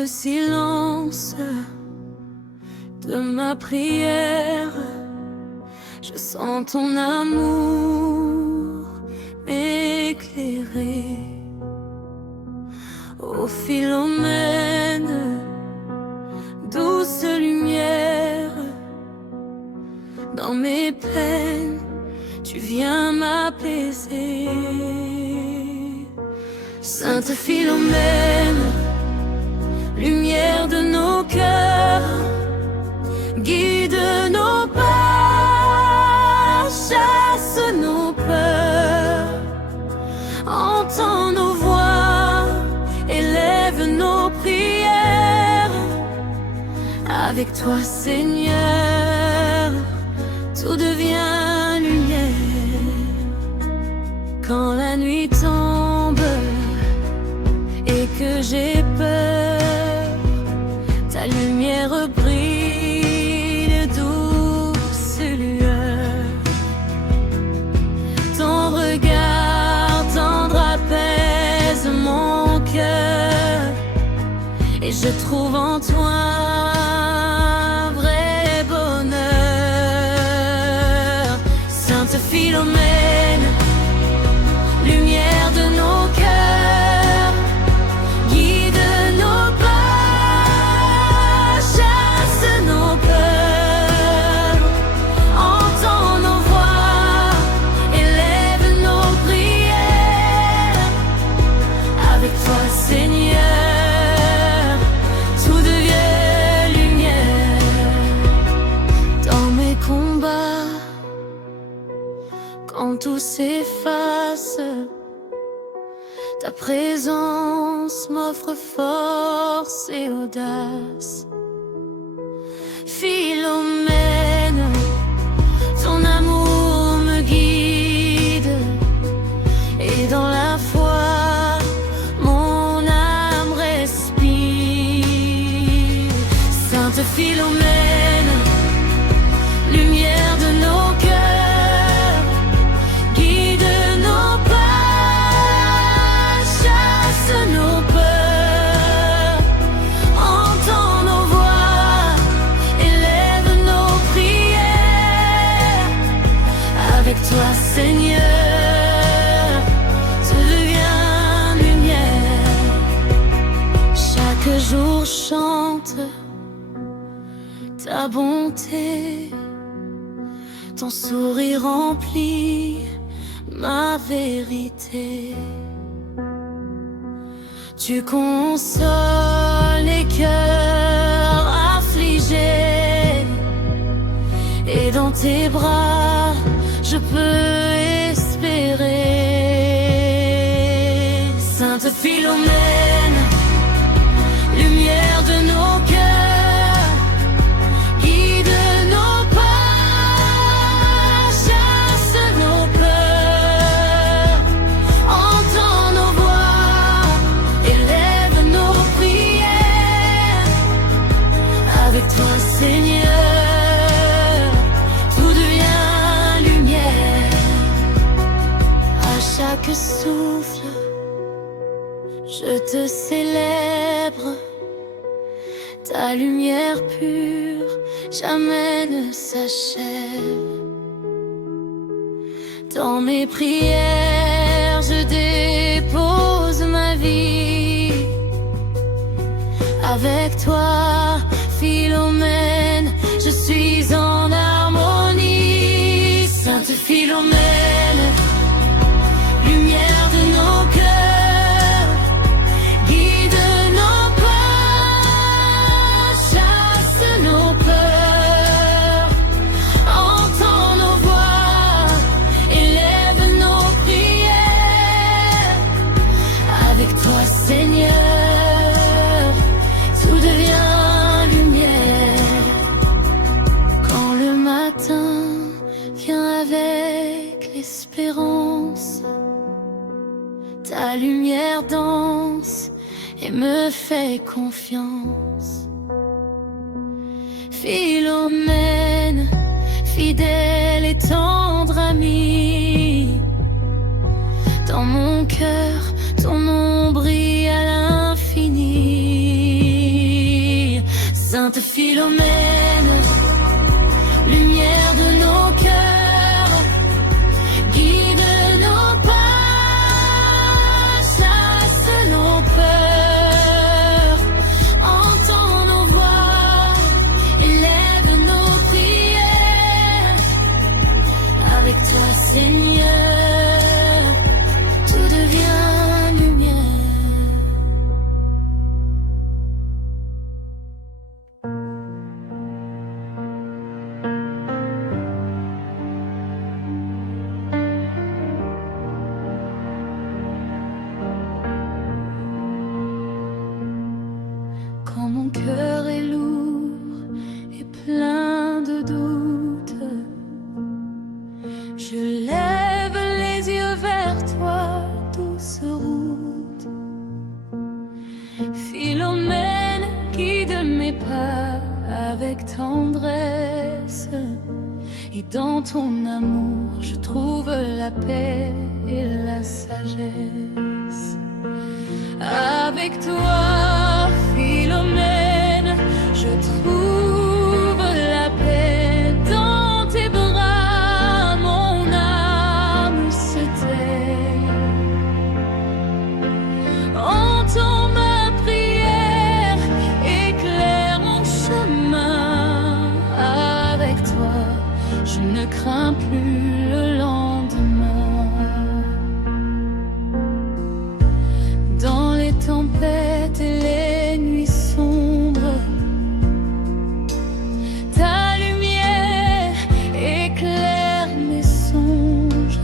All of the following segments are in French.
le silence de ma prière, je sens ton amour m'éclairer. Ô Philomène, douce lumière, dans mes peines, tu viens m'apaiser. Sainte Philomène, lumière de nos cœurs, guide nos pas, chasse nos peurs, entends nos voix, élève nos prières. Avec toi, Seigneur, tout devient lumière. Quand la nuit tombe et que j'ai peur, ta lumière brille, douce lueur. Ton regard tendre apaise mon cœur, et je trouve en toi un vrai bonheur. Sainte Philomène, lumière de nos cœurs, guide nos pas, chasse nos peurs, entends nos voix, élève nos prières. Avec toi, Seigneur, tout devient lumière. Dans mes combats, quand tout s'efface, ta présence m'offre force et audace. Philomène, ton amour me guide, et dans la foi, mon âme respire. Sainte Philomène, lumière de nos cœurs, guide nos pas, chasse nos peurs, entends nos voix, élève nos prières. Avec toi, Seigneur, tout devient lumière. Chaque jour chante ta bonté, ton sourire remplit ma vérité. Tu consoles les cœurs affligés, et dans tes bras je peux espérer. Sainte Philomène, lumière de nos cœurs, guide nos pas, chasse nos peurs, entends nos voix, élève nos prières. Avec toi, Seigneur, tout devient lumière. À chaque souffle, je te célèbre. Ta lumière pure jamais ne s'achève. Dans mes prières, je dépose ma vie. Avec toi, Philomène, je suis en harmonie. Sainte Philomène, lumière de nos cœurs, guide nos pas, chasse nos peurs, entends nos voix, élève nos prières. Avec toi, Seigneur, tout devient lumière. Quand le matin vient avec l'espérance, ta lumière danse et me fait confiance. Philomène, fidèle et tendre amie, dans mon cœur, ton nom brille à l'infini. Sainte Philomène, lumière de nos cœurs, guide nos pas, chasse nos peurs, entends nos voix, élève nos prières. Avec toi, Seigneur, tout devient lumière. Quand mon cœur est lourd et plein de doutes, je lève les yeux vers toi, douce route. Philomène, guide mes pas avec tendresse, et dans ton amour je trouve la paix et la sagesse. Avec toi, Philomène, je trouve la paix dans tes bras, mon âme se tait. Entends ma prière, éclaire mon chemin. Avec toi, je ne crains plus le lendemain. Dans les tempêtes et les nuits sombres, ta lumière éclaire mes songes.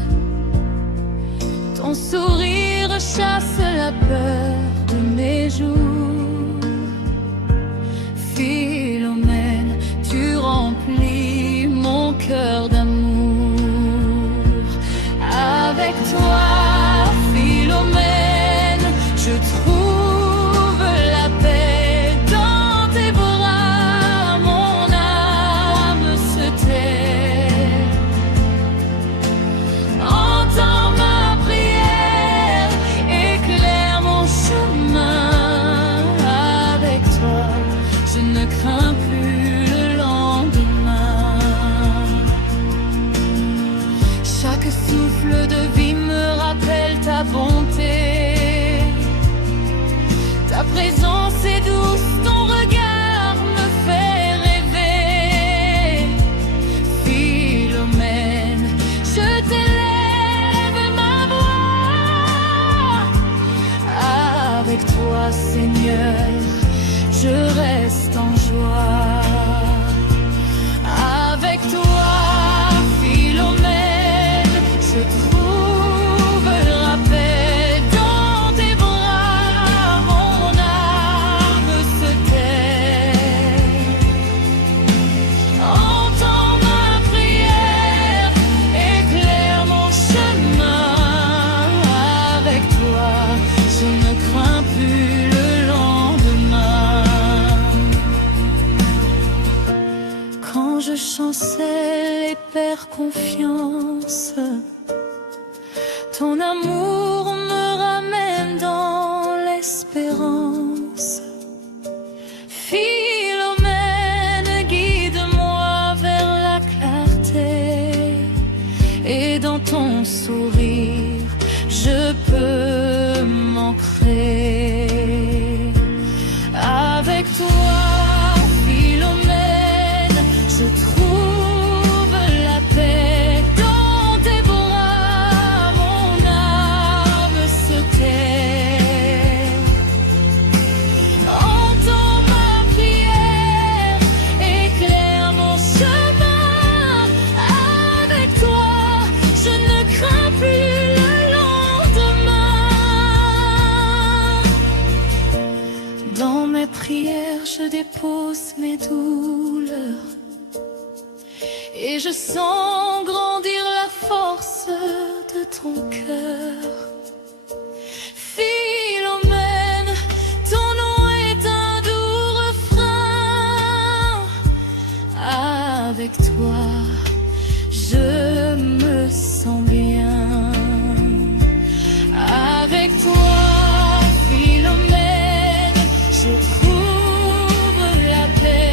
Ton sourire chasse la peur de mes jours. Philomène, tu remplis mon cœur d'amour. Avec toi, Philomène, je trouve la paix dans tes bras, mon âme se tait. Entends ma prière, éclaire mon chemin. Avec toi, je ne crains plus le lendemain. Chaque souffle de vie me rappelle ta bonté. Ta présence est douce, ton regard me fait rêver. Philomène, je t'élève ma voix. Avec toi, Seigneur, je reste en joie. Avec toi, Philomène, je trouve la paix dans tes bras, mon âme se tait. Entends ma prière, éclaire mon chemin. Avec toi, je ne crains plus le lendemain. Quand je chancelle et perds confiance, ton amour me ramène dans l'espérance. Philomène, guide-moi vers la clarté, et dans ton sourire, je peux m'ancrer. Avec toi, Philomène, je trouve la paix dans tes bras, mon âme se tait. Entends ma prière, éclaire mon chemin. Avec toi, je ne crains plus le lendemain. Dans mes prières, je dépose mes douleurs, et je sens grandir la force de ton cœur. Philomène, ton nom est un doux refrain. Avec toi, je me sens bien. Avec toi, Philomène, je trouve la paix.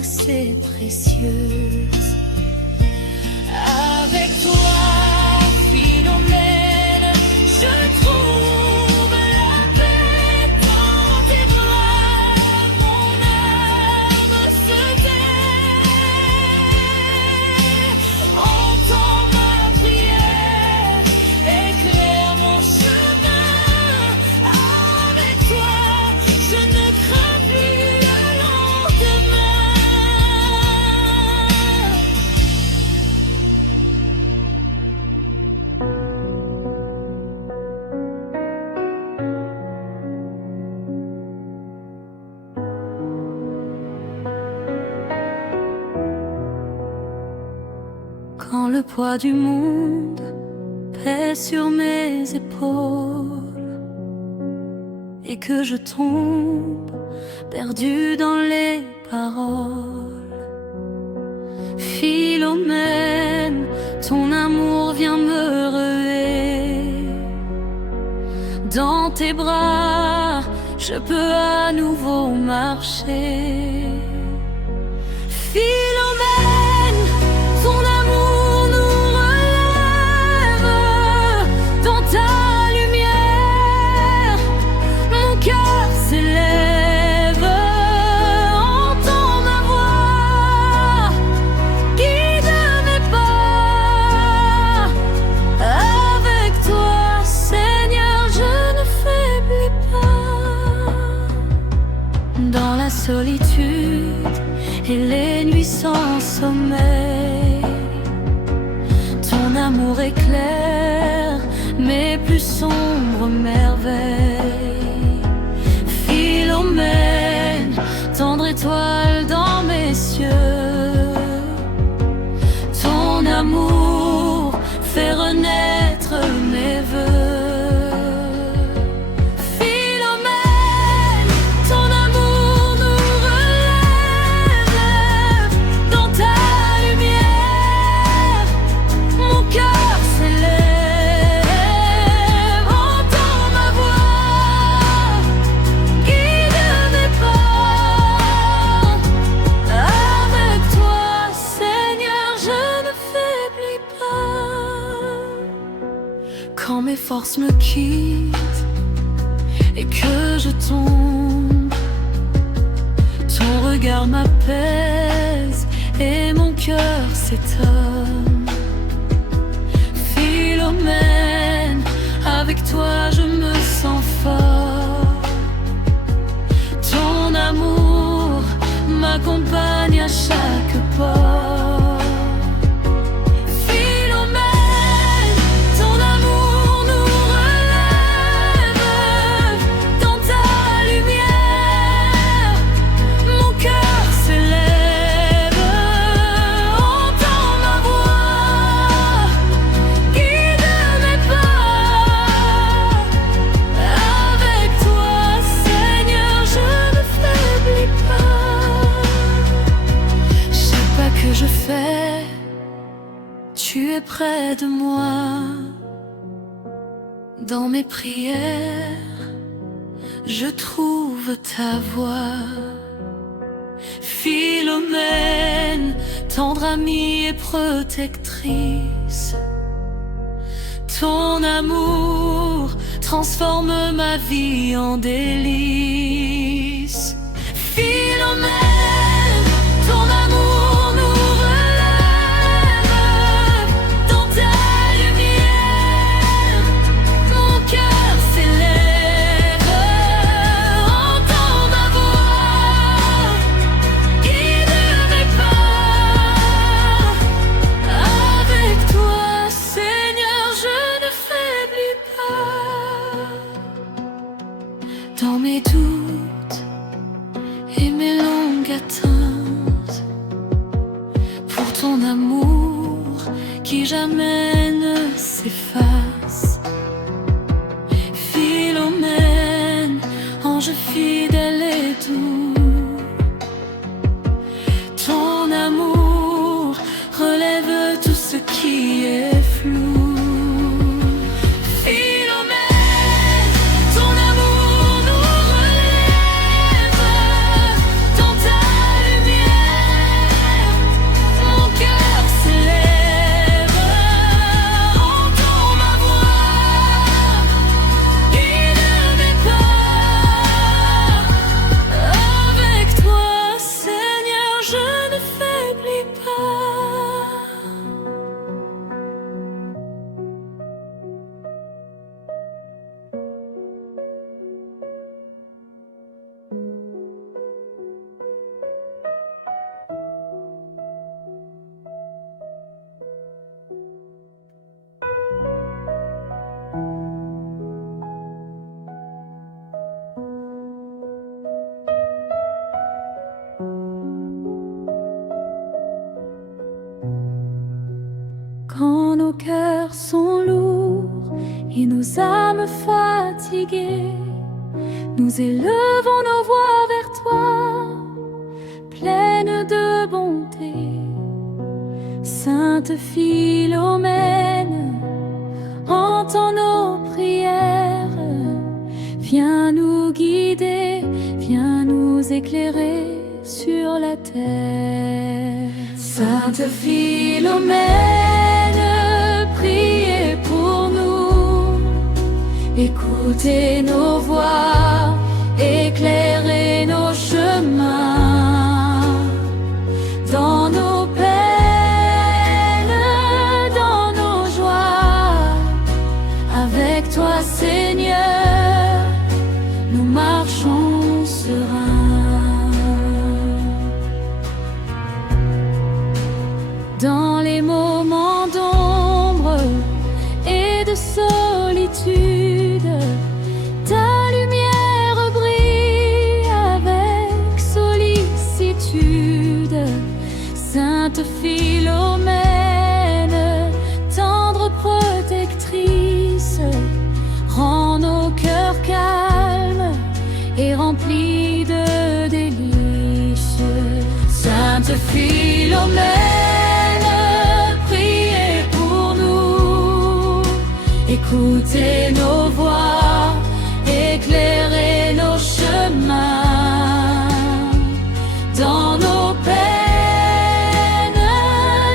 douce et précieuse. Avec toi, Philomène, je trouve la paix dans tes bras. Mon âme se tait. Entends ma prière, éclaire mon chemin. Avec toi, je ne crains plus le lendemain. Quand le poids du monde pèse sur mes épaules et que je tombe perdu dans les paroles, Philomène, ton amour vient me relever. Dans tes bras, je peux à nouveau marcher. Philomène, ton amour nous relève. Dans ta lumière, mon cœur s'élève. Entends ma voix, guide mes pas. Avec toi, Seigneur, je ne faiblis pas. Dans la solitude et les nuits sans sommeil, ton amour éclaire mes plus sombres merveilles. Philomène, tendre étoile dans mes cieux, ton amour fait renaître mes vœux. Philomène, ton amour nous relève. Dans ta lumière, mon cœur s'élève. Entends ma voix, guide mes pas. Avec toi, Seigneur, je ne faiblis pas. Quand mes forces me quittent et que je tombe, ton regard m'apaise et mon cœur s'étonne. Philomène, avec toi je me sens fort. Ton amour m'accompagne à chaque pas. Philomène, ton amour nous relève. Dans ta lumière, mon cœur s'élève. Entends ma voix, guide mes pas. Avec toi, Seigneur, je ne faiblis pas. Chaque pas que je fais, tu es près de moi. Dans mes prières, je trouve ta voix. Philomène, tendre amie et protectrice, ton amour transforme ma vie en délice. Philomène, ton amour nous relève. Dans ta lumière, mon cœur s'élève. Entends ma voix, guide mes pas. Avec toi, Seigneur, je ne faiblis pas. Dans mes doutes et mes longues attentes, pour ton amour qui jamais ne s'efface. Philomène, ange fidèle et doux, ton amour relève tout ce qui est flou. Philomène, ton amour nous relève. Dans ta lumière, nos cœurs sont lourds et nos âmes fatiguées, nous élevons nos voix vers toi, pleines de bonté. Sainte Philomène, entends nos prières, viens nous guider, viens nous éclairer sur la terre. Sainte Philomène, priez pour nous, écoutez nos voix, éclairez nos chemins, dans nos peines, dans nos joies. Avec toi, Seigneur, nous marchons sereins. Dans les moments d'ombre et de solitude, ta lumière brille avec sollicitude. Sainte Philomène, tendre protectrice, rends nos cœurs calmes et remplis de délices. Sainte Philomène, priez pour nous, écoutez nos voix, éclairez nos chemins, dans nos peines,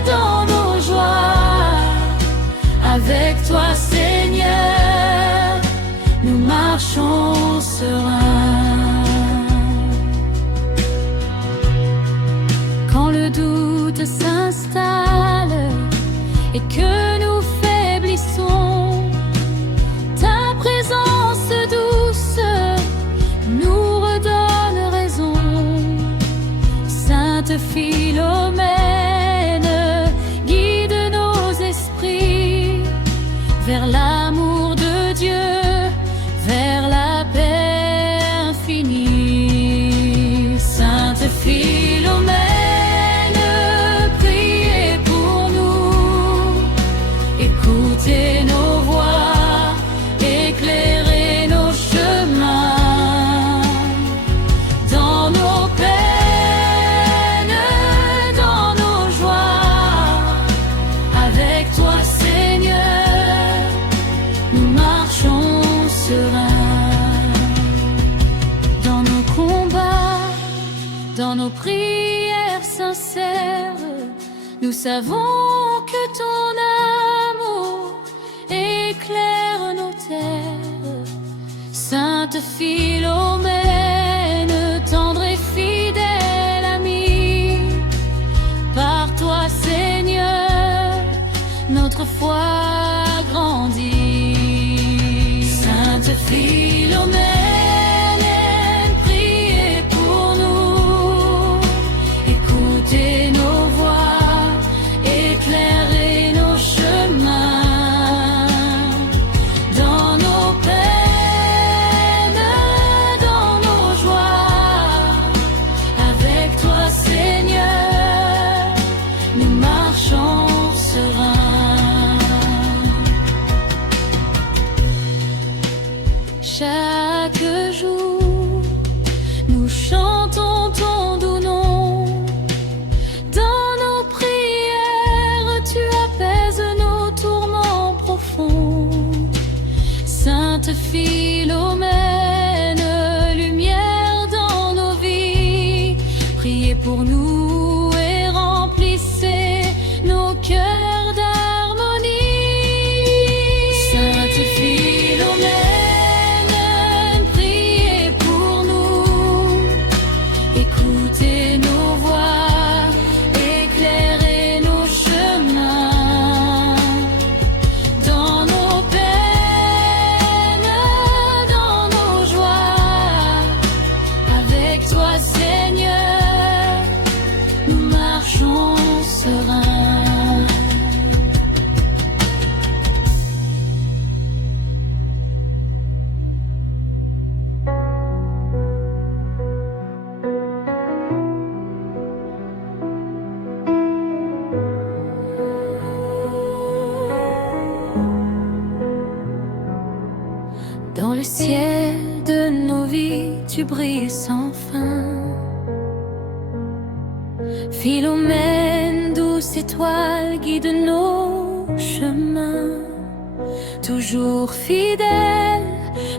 dans nos joies. Avec toi, Seigneur, nous marchons sereins. Quand le doute s'installe et que nous faiblissons, ta présence douce nous redonne raison. Sainte Philomène, guide nos esprits vers l'amour de Dieu, vers la paix infinie. Sainte Philomène, priez pour nous, écoutez nos voix, éclairez nos chemins, dans nos peines, dans nos joies. Avec toi, Seigneur, nous marchons sereins. Dans nos combats, dans nos prières sincères, nous savons que ton amour éclaire nos terres. Sainte Philomène, tendre et fidèle amie, par toi, Seigneur, notre foi grandit. Sainte Philomène, priez pour nous, écoutez nos voix, éclairez nos chemins, dans nos peines, dans nos joies. Avec toi, Seigneur, nous marchons sereins. Chaque jour, nous chantons ton doux nom. Dans nos prières, tu apaises nos tourments profonds. Sainte Philomène, lumière dans nos vies, priez pour nous et remplissez nos cœurs d'harmonie. Sainte Philomène, priez pour nous, écoutez nos voix, éclairez nos chemins, dans nos peines, dans nos joies. Avec toi, Seigneur, ciel de nos vies, tu brilles sans fin. Philomène, douce étoile, guide nos chemins. Toujours fidèle,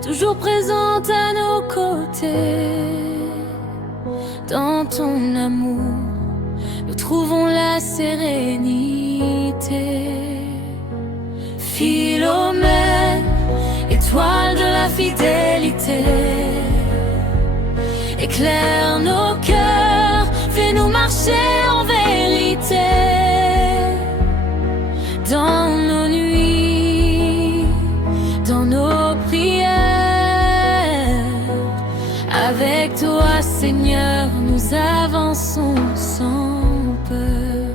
toujours présente à nos côtés. Dans ton amour, nous trouvons la sérénité. Philomène, étoile de la fidélité, éclaire nos cœurs, fais-nous marcher en vérité. Dans nos nuits, dans nos prières, avec toi Seigneur, nous avançons sans peur.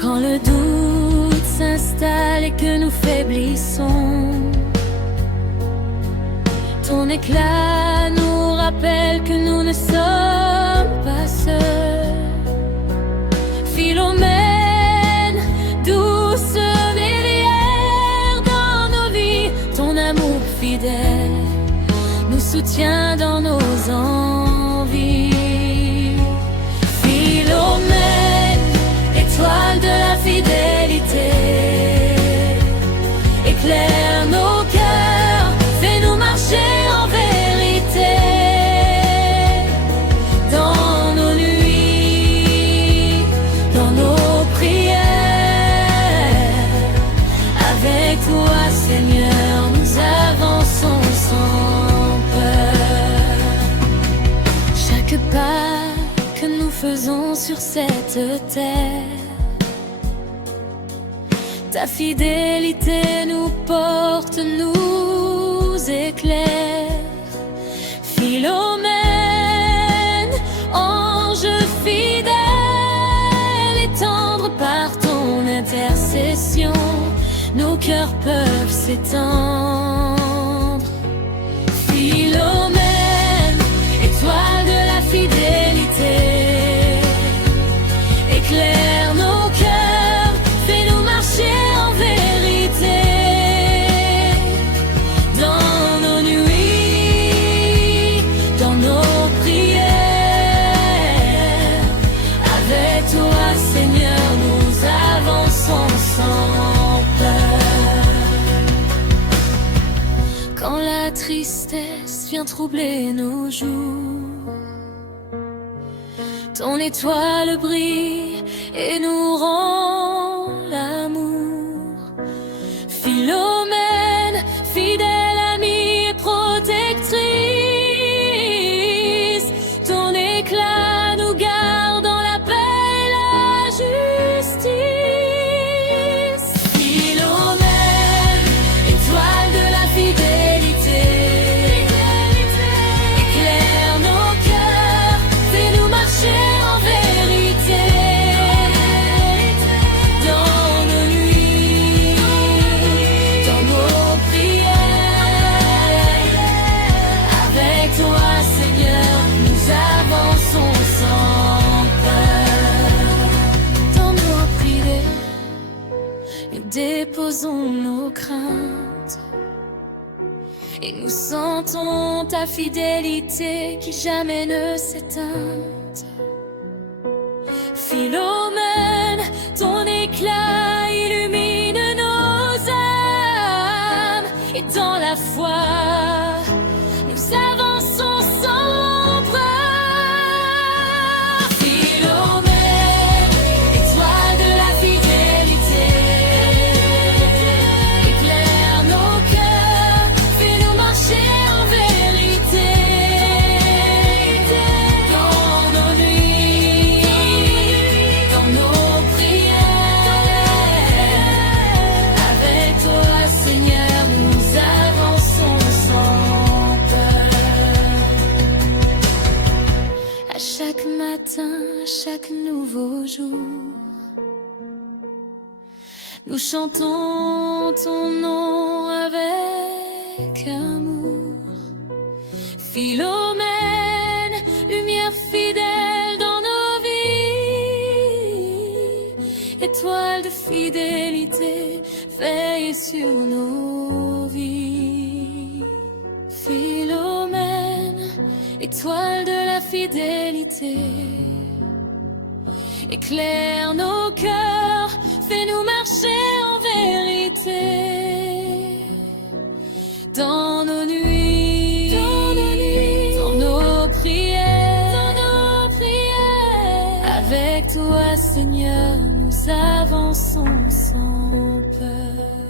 Quand le doute s'installe et que nous faiblissons, ton éclat nous rappelle que nous ne sommes pas seuls. Philomène, douce rivière dans nos vies, ton amour fidèle nous soutient dans nos envies. Philomène, étoile de la fidélité, éclaire nos cœurs, fais-nous marcher en vérité. Dans nos nuits, dans nos prières, avec toi Seigneur, nous avançons sans peur. Chaque pas que nous faisons sur cette terre, ta fidélité nous porte, nous éclaire. Philomène, ange fidèle et tendre par ton intercession, nos cœurs peuvent s'étendre. Philomène, étoile de la fidélité, éclaire nos cœurs, fais-nous marcher en vérité. Dans nos nuits, dans nos prières, avec toi Seigneur, nous avançons sans peur. Quand la tristesse vient troubler nos jours, ton étoile brille et nous rend l'amour. Philomène, fidèle amie et protectrice, ton éclat nous garde dans la paix et la justice. Philomène, étoile de la fidélité, éclaire nos cœurs, fais-nous marcher en vérité. Dans nos nuits, dans nos prières, avec toi Seigneur, nous avançons sans peur. Dans nos prières, nous déposons nos craintes et nous sentons ta fidélité qui jamais ne s'éteint. Philomène, ton éclat illumine nos âmes, et dans la foi, nous avançons sans peur. Philomène, étoile de la fidélité, éclaire nos cœurs, fais-nous marcher en vérité. Dans nos nuits, dans nos prières, avec toi Seigneur, nous avançons sans peur. À chaque matin, à chaque nouveau jour, nous chantons ton nom avec amour. Philomène, lumière fidèle dans nos vies, étoile de fidélité, veille sur nos vies. Philomène, étoile de la fidélité, éclaire nos cœurs, fais-nous marcher en vérité. Dans nos nuits, dans nos prières, avec toi Seigneur, nous avançons sans peur.